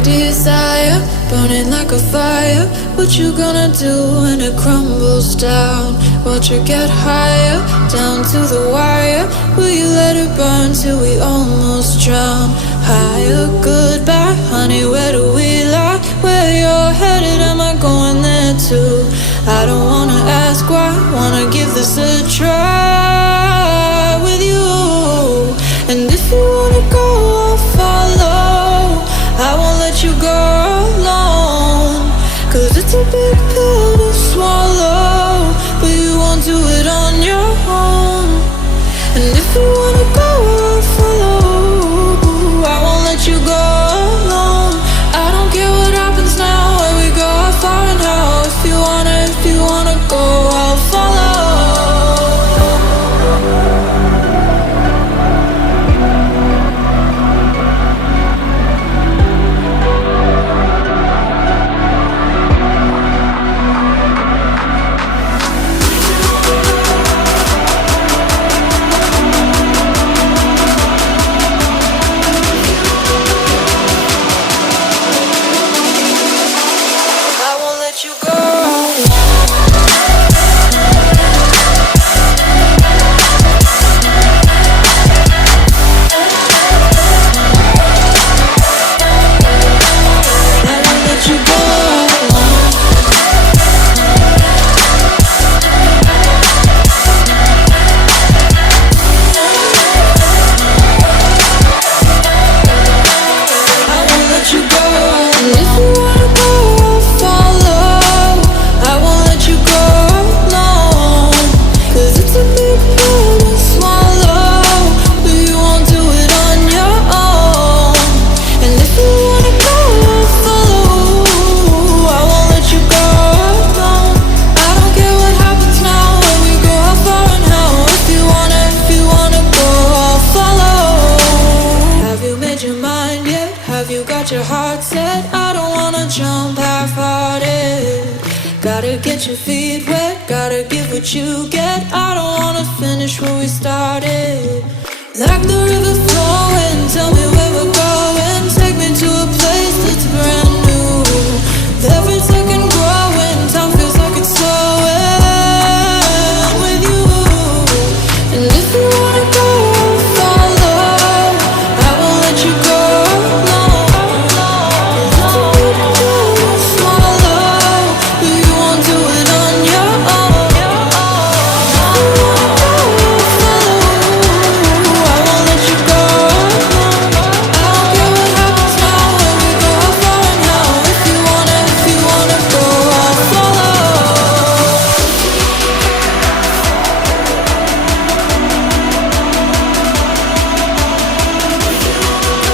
desire, burning like a fire. What you gonna do when it crumbles down? Watch it get higher, down to the wire. Will you let it burn till we almost drown? Higher, goodbye, honey, where do we lie? Where you're headed, am I going there too? I don't wanna ask why, wanna give this a try with you. And if you wanna go, I'll follow. I won't let you go alone, 'cause it's a big pill to swallow, but you won't do it on your own. And if you wanna go, I'll follow. I won't let you go alone. I don't care what happens now, where we go, how far and how. If you wanna go, I'll follow. Your heart set, I don't wanna jump half-hearted. Gotta get your feet wet, gotta give what you get. I don't wanna finish where we started. Like the river flowing, tell me where we're going.